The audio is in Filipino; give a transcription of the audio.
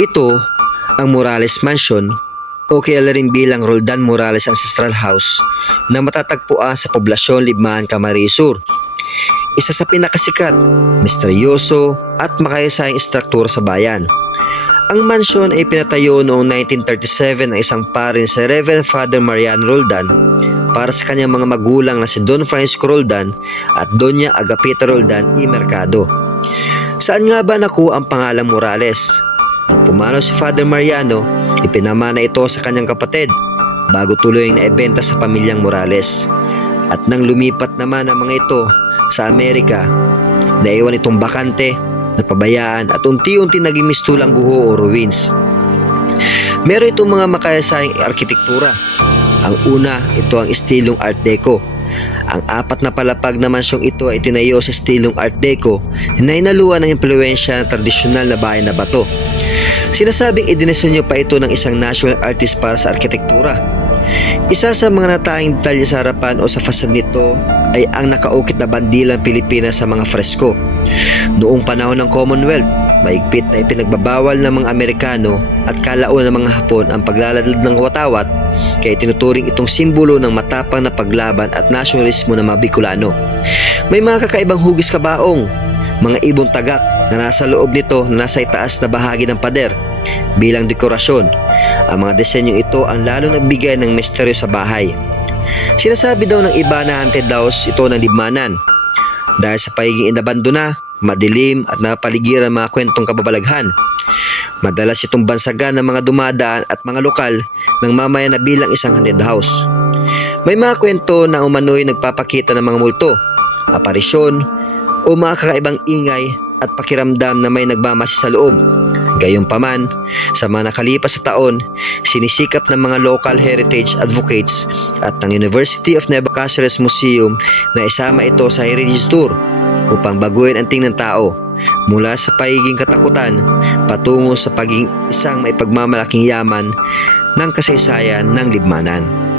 Ito ang Morales Mansion o kilala rin bilang Roldan Morales Ancestral House na matatagpuan sa poblasyon Libmaan, Camarines Sur. Isa sa pinakasikat, misteryoso at makayasayang istruktura sa bayan. Ang mansyon ay pinatayo noong 1937 ng isang parin sa Reverend Father Mariano Roldan para sa kanyang mga magulang na si Don Francisco Roldan at Doña Agapita Roldan y Mercado. Saan nga ba nakuha ang pangalang Morales? Nang pumanaw si Father Mariano, ipinamana ito sa kanyang kapatid bago tuluyang naibenta sa pamilyang Morales. At nang lumipat naman ang mga ito sa Amerika, naiwan itong bakante, napabayaan at unti-unti naging mistulang guho o ruins. Meron itong mga makayasayang arkitektura. Ang una, ito ang estilong Art Deco. Ang apat na palapag na mansyong ito ay tinayo sa estilong Art Deco na inaluan ng impluwensya ng tradisyonal na bahay na bato. Sinasabing idinisenyo pa ito ng isang national artist para sa arkitektura. Isa sa mga nataing detalye sa harapan o sa fasad nito ay ang nakaukit na bandilang Pilipinas sa mga fresko. Noong panahon ng Commonwealth, mahigpit na ipinagbabawal ng mga Amerikano at kalaunan ng mga Hapon ang paglaladlad ng watawat, kaya tinuturing itong simbolo ng matapang na paglaban at nasyonalismo ng mga Bicolano. May mga kakaibang hugis kabaong, mga ibong tagak na nasa loob nito na nasa itaas na bahagi ng pader bilang dekorasyon. Ang mga disenyong ito ang lalo nagbigay ng misteryo sa bahay. Sinasabi daw ng iba na haunted house ito ng Libmanan dahil sa pagiging inabandona, madilim at napaligiran ng mga kwentong kababalaghan. Madalas itong bansagan ng mga dumadaan at mga lokal ng mamaya na bilang isang haunted house. May mga kwento na umano'y nagpapakita ng mga multo, aparisyon o mga kakaibang ingay at pakiramdam na may nagmamasi sa loob. Gayunpaman, sa mga nakalipas sa taon, sinisikap ng mga local heritage advocates at ng University of Nueva Cáceres Museum na isama ito sa Heritage Tour upang baguhin ang tingin ng tao mula sa pagiging katakutan patungo sa pagiging isang maipagmamalaking yaman ng kasaysayan ng Libmanan.